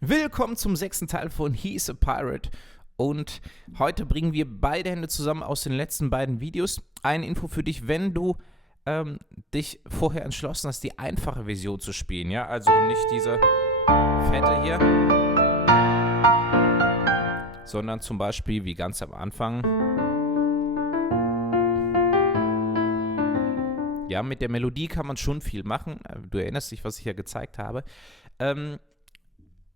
Willkommen zum 6. Teil von He's a Pirate und heute bringen wir beide Hände zusammen aus den letzten beiden Videos. Eine Info für dich, wenn du dich vorher entschlossen hast, die einfache Version zu spielen, ja, also nicht diese fette hier, sondern zum Beispiel wie ganz am Anfang, ja, mit der Melodie kann man schon viel machen, du erinnerst dich, was ich ja gezeigt habe,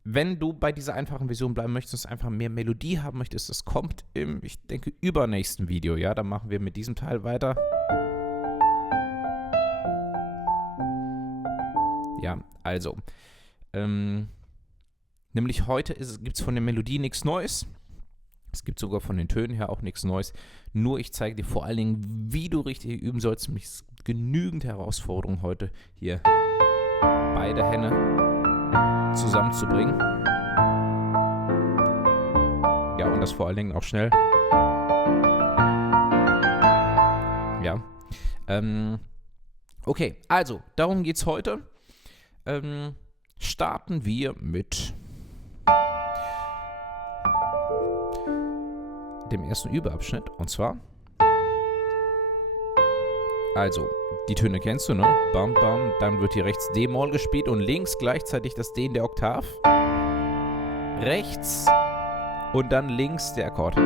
wenn du bei dieser einfachen Version bleiben möchtest, einfach mehr Melodie haben möchtest, das kommt im, ich denke, übernächsten Video, ja, dann machen wir mit diesem Teil weiter. Ja, also, nämlich heute gibt es von der Melodie nichts Neues, es gibt sogar von den Tönen her auch nichts Neues, nur ich zeige dir vor allen Dingen, wie du richtig üben sollst, nämlich es gibt genügend Herausforderungen heute hier beide Hände zusammenzubringen. Ja, und das vor allen Dingen auch schnell. Ja. Okay, also, darum geht's heute. Starten wir mit dem ersten Übeabschnitt. Und zwar, also, die Töne kennst du, ne? Bam, bam, dann wird hier rechts D-Moll gespielt und links gleichzeitig das D in der Oktav. Rechts und dann links der Akkord.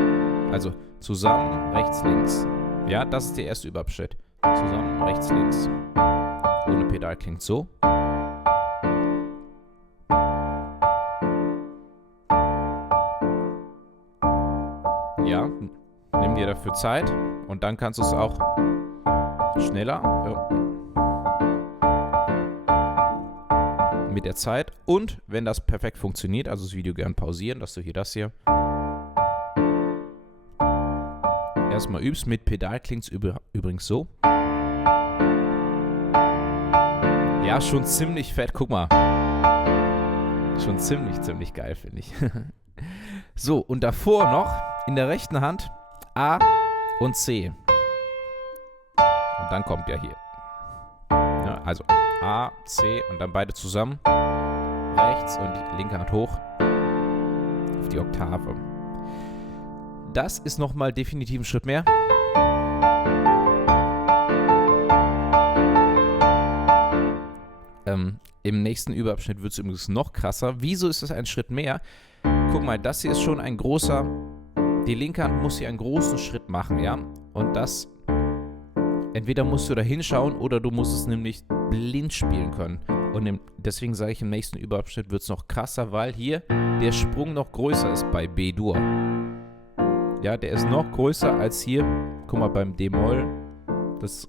Also zusammen, rechts, links. Ja, das ist der erste Übeabschnitt. Zusammen, rechts, links. Ohne Pedal klingt so. Ja, nimm dir dafür Zeit und dann kannst du es auch schneller mit der Zeit und wenn das perfekt funktioniert, also das Video gern pausieren, dass du hier das hier erstmal übst. Mit Pedal klingt es übrigens so. Ja, schon ziemlich fett, guck mal. Schon ziemlich geil, finde ich. So, und davor noch in der rechten Hand A und C. Und dann kommt ja hier. Ja, also A, C und dann beide zusammen. Rechts und die linke Hand hoch. Auf die Oktave. Das ist nochmal definitiv ein Schritt mehr. Im nächsten Überabschnitt wird es übrigens noch krasser. Wieso ist das ein Schritt mehr? Guck mal, das hier ist schon ein großer. Die linke Hand muss hier einen großen Schritt machen, ja? Und das. Entweder musst du da hinschauen oder du musst es nämlich blind spielen können. Und deswegen sage ich, im nächsten Überabschnitt wird es noch krasser, weil hier der Sprung noch größer ist bei B-Dur. Ja, der ist noch größer als hier. Guck mal, beim D-Moll. Das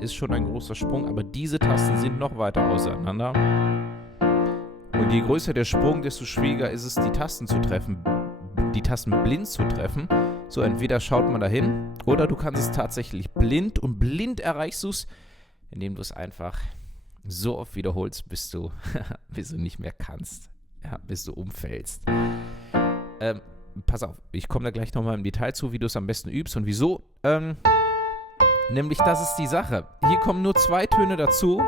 ist schon ein großer Sprung, aber diese Tasten sind noch weiter auseinander. Und je größer der Sprung, desto schwieriger ist es, die Tasten zu treffen. Die Tasten blind zu treffen. So, entweder schaut man da hin oder du kannst es tatsächlich blind und blind erreichst du es, indem du es einfach so oft wiederholst, bis du nicht mehr kannst, ja, bis du umfällst. Pass auf, ich komme da gleich nochmal im Detail zu, wie du es am besten übst und wieso. Nämlich, das ist die Sache. Hier kommen nur 2 Töne dazu,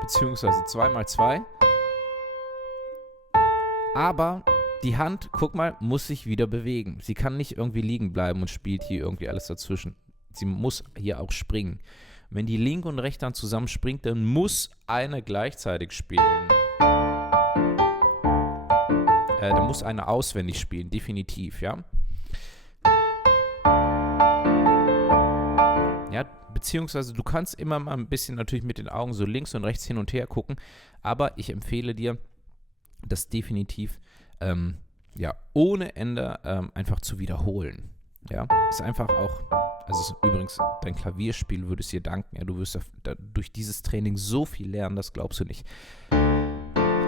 beziehungsweise 2 mal 2. Aber die Hand, guck mal, muss sich wieder bewegen. Sie kann nicht irgendwie liegen bleiben und spielt hier irgendwie alles dazwischen. Sie muss hier auch springen. Wenn die linke und rechte Hand zusammen springt, dann muss eine gleichzeitig spielen. Dann muss eine auswendig spielen, definitiv, ja. Ja, beziehungsweise du kannst immer mal ein bisschen natürlich mit den Augen so links und rechts hin und her gucken, aber ich empfehle dir, das definitiv ja, ohne Ende einfach zu wiederholen. Ja, ist einfach auch, also übrigens, dein Klavierspiel würde es dir danken. Ja, du wirst durch dieses Training so viel lernen, das glaubst du nicht.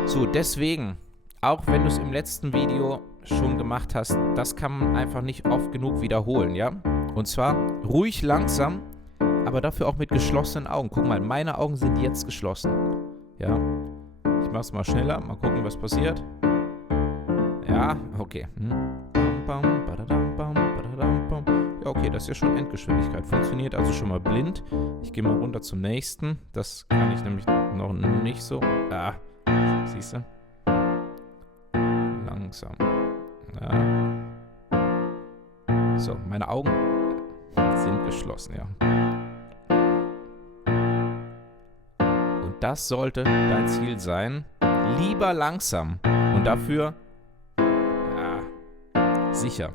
So, deswegen, auch wenn du es im letzten Video schon gemacht hast, das kann man einfach nicht oft genug wiederholen, ja. Und zwar ruhig langsam, aber dafür auch mit geschlossenen Augen. Guck mal, meine Augen sind jetzt geschlossen. Ja, ich mach's mal schneller, mal gucken, was passiert. Ja, okay. Ja, okay, das ist ja schon Endgeschwindigkeit. Funktioniert also schon mal blind. Ich gehe mal runter zum nächsten. Das kann ich nämlich noch nicht so. Ah, siehst du? langsam. Ja. So, meine Augen sind geschlossen, ja. Und das sollte dein Ziel sein. Lieber langsam. Und dafür, ja, sicher.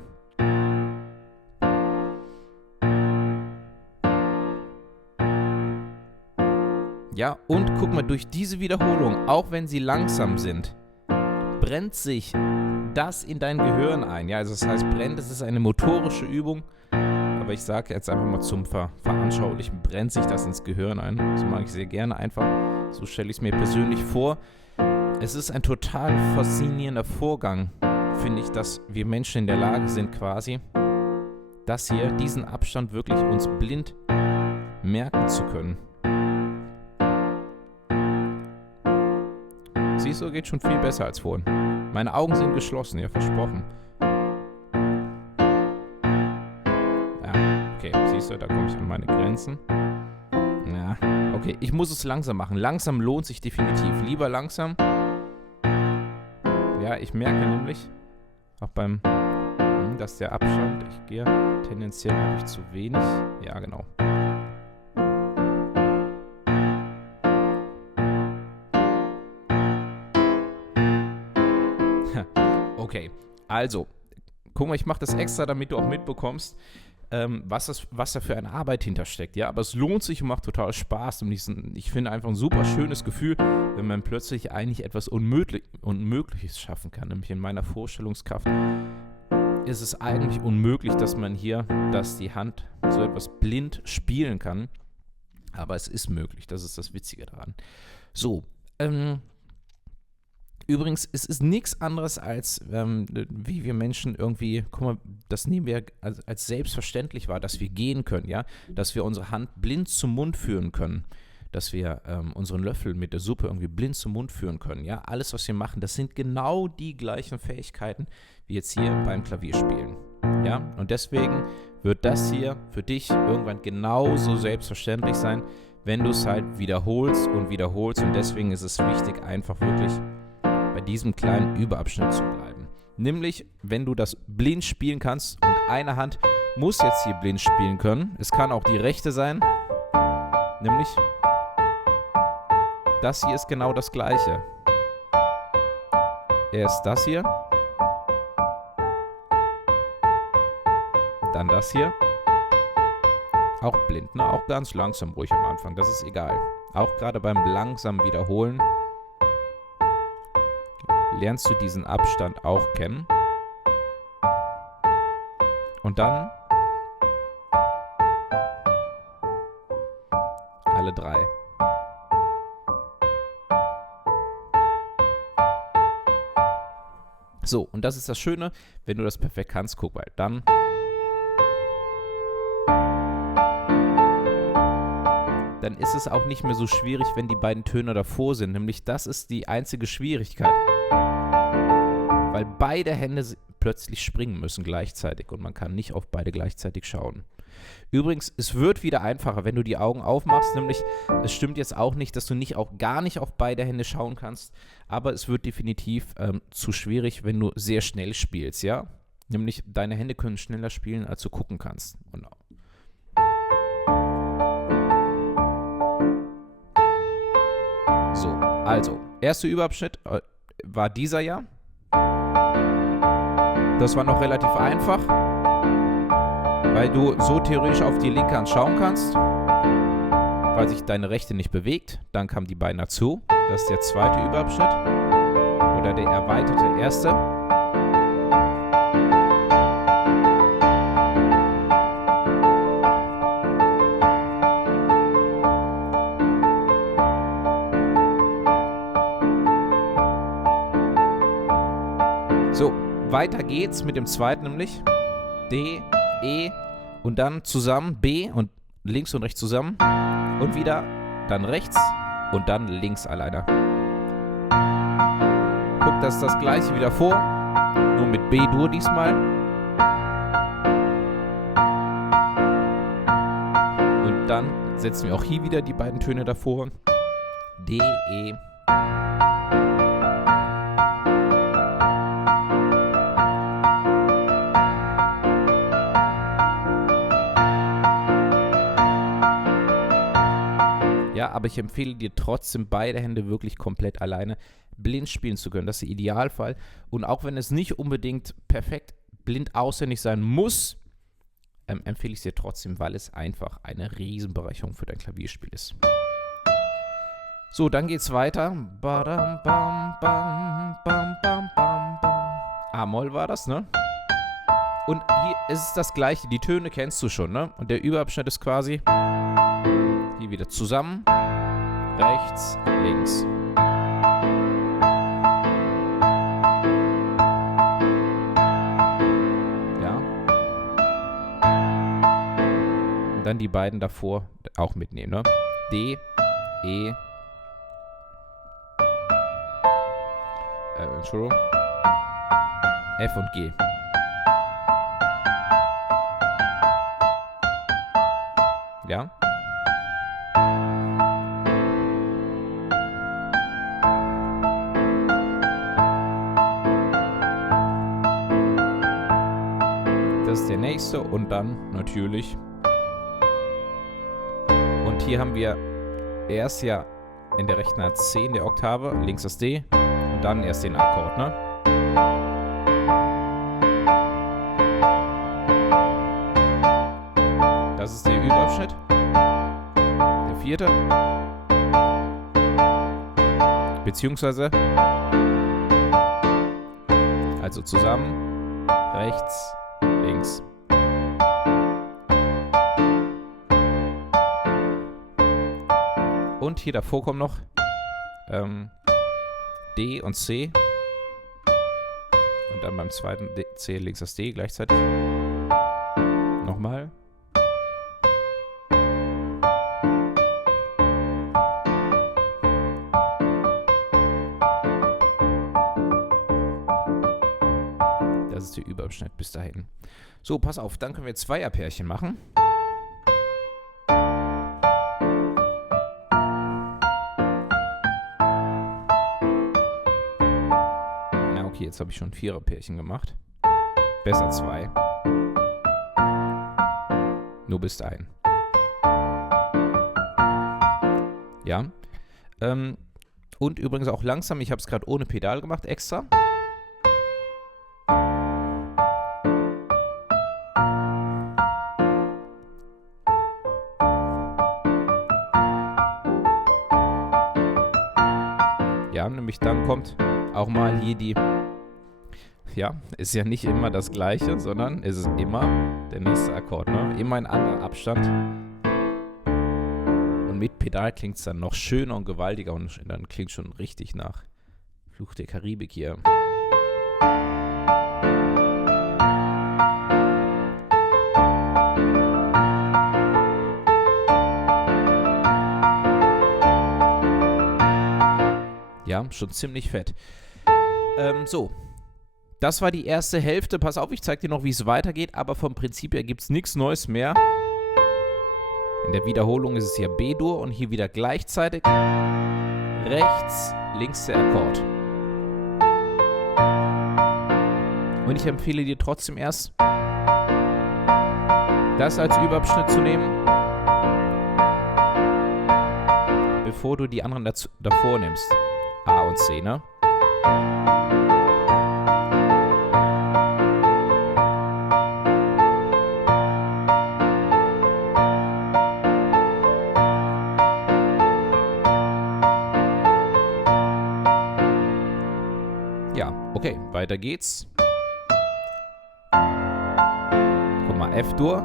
Ja, und guck mal, durch diese Wiederholung, auch wenn sie langsam sind, brennt sich das in dein Gehirn ein. Ja, also das heißt, brennt, das ist eine motorische Übung. Aber ich sage jetzt einfach mal zum Veranschaulichen, brennt sich das ins Gehirn ein. Das mag ich sehr gerne einfach. So stelle ich es mir persönlich vor. Es ist ein total faszinierender Vorgang, finde ich, dass wir Menschen in der Lage sind quasi, das hier, diesen Abstand wirklich uns blind merken zu können. Siehst du, geht schon viel besser als vorhin. Meine Augen sind geschlossen, ja, versprochen. Ja, okay, siehst du, da komme ich an meine Grenzen. Ja, okay, ich muss es langsam machen. Langsam lohnt sich definitiv. Lieber langsam. Ja, ich merke nämlich, auch dass der Abstand, ich gehe, tendenziell habe ich zu wenig. Ja, genau. Okay, also, guck mal, ich mache das extra, damit du auch mitbekommst, was da für eine Arbeit hintersteckt. Ja, aber es lohnt sich und macht total Spaß. Und ich finde einfach ein super schönes Gefühl, wenn man plötzlich eigentlich etwas Unmögliches schaffen kann. Nämlich in meiner Vorstellungskraft ist es eigentlich unmöglich, dass die Hand so etwas blind spielen kann. Aber es ist möglich, das ist das Witzige daran. So, übrigens, es ist nichts anderes als, wie wir Menschen irgendwie, guck mal, das nehmen wir als selbstverständlich wahr, dass wir gehen können, ja, dass wir unsere Hand blind zum Mund führen können, dass wir unseren Löffel mit der Suppe irgendwie blind zum Mund führen können, ja, alles, was wir machen, das sind genau die gleichen Fähigkeiten, wie jetzt hier beim Klavierspielen, ja, und deswegen wird das hier für dich irgendwann genauso selbstverständlich sein, wenn du es halt wiederholst und deswegen ist es wichtig, einfach wirklich bei diesem kleinen Überabschnitt zu bleiben. Nämlich, wenn du das blind spielen kannst und eine Hand muss jetzt hier blind spielen können. Es kann auch die rechte sein. Nämlich, das hier ist genau das Gleiche. Erst das hier. Dann das hier. Auch blind, ne? Auch ganz langsam ruhig am Anfang. Das ist egal. Auch gerade beim langsamen Wiederholen lernst du diesen Abstand auch kennen. Und dann alle drei. So, und das ist das Schöne, wenn du das perfekt kannst, guck mal, dann ist es auch nicht mehr so schwierig, wenn die beiden Töne davor sind. Nämlich das ist die einzige Schwierigkeit. Weil beide Hände plötzlich springen müssen gleichzeitig und man kann nicht auf beide gleichzeitig schauen. Übrigens, es wird wieder einfacher, wenn du die Augen aufmachst, nämlich es stimmt jetzt auch nicht, dass du gar nicht auf beide Hände schauen kannst, aber es wird definitiv zu schwierig, wenn du sehr schnell spielst, ja? Nämlich deine Hände können schneller spielen, als du gucken kannst. Genau. So, also, erster Überabschnitt war dieser ja. Das war noch relativ einfach, weil du so theoretisch auf die linke Hand schauen kannst, weil sich deine rechte nicht bewegt. Dann kamen die beiden dazu. Das ist der zweite Überabschnitt oder der erweiterte erste. So, weiter geht's mit dem zweiten, nämlich D, E und dann zusammen B und links und rechts zusammen und wieder dann rechts und dann links alleine. Guck, das ist das gleiche wieder vor, nur mit B-Dur diesmal. Und dann setzen wir auch hier wieder die beiden Töne davor. D, E. ja, aber ich empfehle dir trotzdem, beide Hände wirklich komplett alleine blind spielen zu können. Das ist der Idealfall. Und auch wenn es nicht unbedingt perfekt blind auswendig sein muss, empfehle ich es dir trotzdem, weil es einfach eine Riesenbereicherung für dein Klavierspiel ist. So, dann geht's weiter. Badam, bam, bam, bam, bam, bam, bam. A-Moll war das, ne? Und hier ist es das Gleiche. Die Töne kennst du schon, ne? Und der Überabschnitt ist quasi hier wieder zusammen, rechts, links. Ja. Und dann die beiden davor auch mitnehmen, ne? D, E, Entschuldigung, F und G. Ja. Das ist der nächste und dann natürlich. Und hier haben wir erst ja in der rechten Hand C in der Oktave, links das D und dann erst den Akkord, ne? Das ist der Überabschnitt. Der vierte. Beziehungsweise, also zusammen, rechts, links. Und hier davor kommt noch D und C. Und dann beim zweiten C links das D gleichzeitig. Nochmal. Das ist der Überabschnitt bis dahin. So, pass auf, dann können wir Zweierpärchen machen. Na okay, jetzt habe ich schon Viererpärchen gemacht. Besser 2. Nur bis dahin. Ja. Und übrigens auch langsam, ich habe es gerade ohne Pedal gemacht, extra. Ja, nämlich dann kommt auch mal hier die, ja, ist ja nicht immer das Gleiche, sondern es ist immer der nächste Akkord, ne? Immer ein anderer Abstand. Und mit Pedal klingt es dann noch schöner und gewaltiger und dann klingt schon richtig nach Fluch der Karibik hier. Ja, schon ziemlich fett. So, das war die erste Hälfte. Pass auf, ich zeige dir noch, wie es weitergeht, aber vom Prinzip her gibt es nichts Neues mehr. In der Wiederholung ist es hier B-Dur und hier wieder gleichzeitig rechts, links der Akkord. Und ich empfehle dir trotzdem erst, das als Überabschnitt zu nehmen, bevor du die anderen davor nimmst. A und C, ne? Ja, okay, weiter geht's. Guck mal, F-Dur.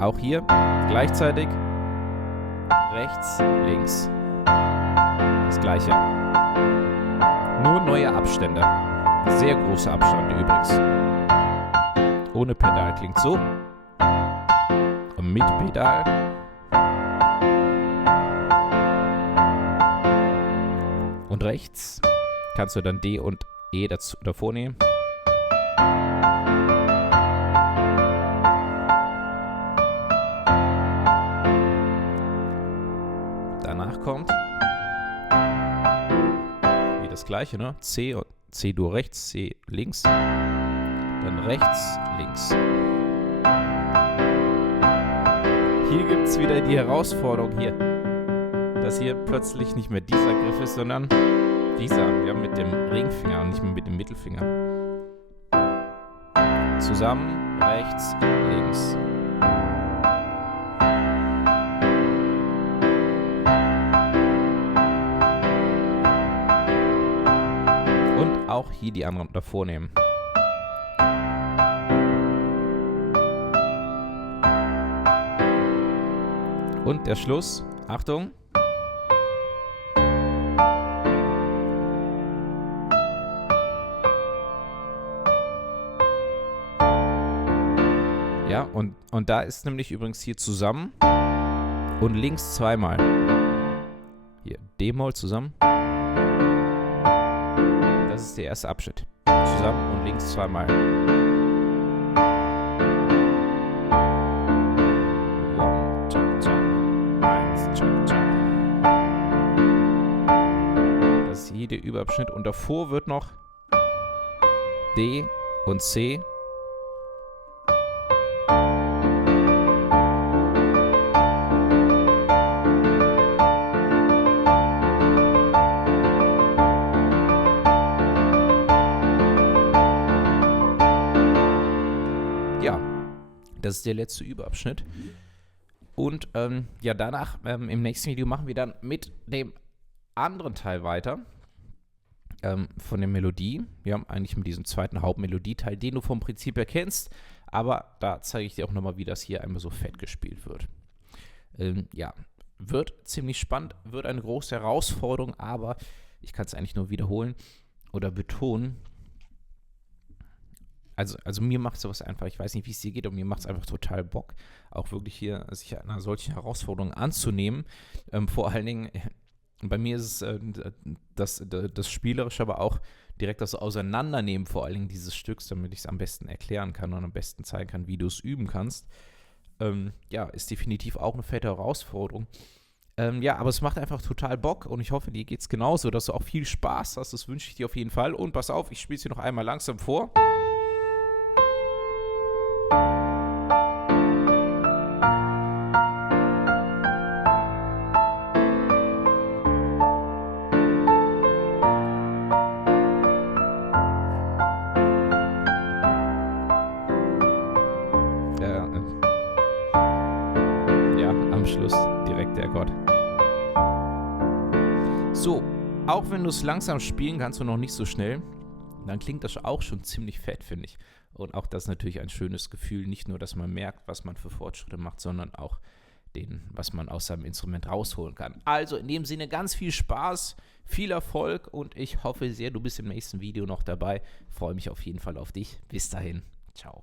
Auch hier gleichzeitig rechts, links. Das Gleiche. Nur neue Abstände. Sehr große Abstände übrigens. Ohne Pedal klingt so. Und mit Pedal. Und rechts kannst du dann D und E davor nehmen. Danach kommt das Gleiche, ne? C und C-Dur rechts, C links, dann rechts, links. Hier gibt es wieder die Herausforderung hier. dass hier plötzlich nicht mehr dieser Griff ist, sondern dieser, ja, mit dem Ringfinger und nicht mehr mit dem Mittelfinger. Zusammen, rechts, links. Und auch hier die anderen davor nehmen. Und der Schluss, Achtung. Ja, und da ist nämlich übrigens hier zusammen und links zweimal. Hier, D-Moll zusammen. Das ist der erste Abschnitt. Zusammen und links zweimal. One, chak, chak. Eins, chak, chak. Das ist jeder Überabschnitt. Und davor wird noch D und C. Ja, das ist der letzte Überabschnitt. Und ja, danach im nächsten Video machen wir dann mit dem anderen Teil weiter von der Melodie. Wir haben eigentlich mit diesem zweiten Hauptmelodieteil, den du vom Prinzip her kennst, aber da zeige ich dir auch nochmal, wie das hier einmal so fett gespielt wird. Ja, wird ziemlich spannend, wird eine große Herausforderung, aber ich kann es eigentlich nur wiederholen oder betonen. Also mir macht sowas einfach, ich weiß nicht, wie es dir geht, aber mir macht es einfach total Bock, auch wirklich hier sich einer solchen Herausforderung anzunehmen. Vor allen Dingen, bei mir ist es das Spielerische, aber auch direkt das Auseinandernehmen vor allen Dingen dieses Stücks, damit ich es am besten erklären kann und am besten zeigen kann, wie du es üben kannst. Ja, ist definitiv auch eine fette Herausforderung. Ja, aber es macht einfach total Bock und ich hoffe, dir geht es genauso, dass du auch viel Spaß hast, das wünsche ich dir auf jeden Fall. Und pass auf, ich spiele es dir noch einmal langsam vor. Ja, am Schluss direkt der Gott. So, auch wenn du es langsam spielen kannst und noch nicht so schnell, dann klingt das auch schon ziemlich fett, finde ich. Und auch das ist natürlich ein schönes Gefühl, nicht nur, dass man merkt, was man für Fortschritte macht, sondern auch was man aus seinem Instrument rausholen kann. Also in dem Sinne ganz viel Spaß, viel Erfolg und ich hoffe sehr, du bist im nächsten Video noch dabei. Freue mich auf jeden Fall auf dich. Bis dahin, ciao.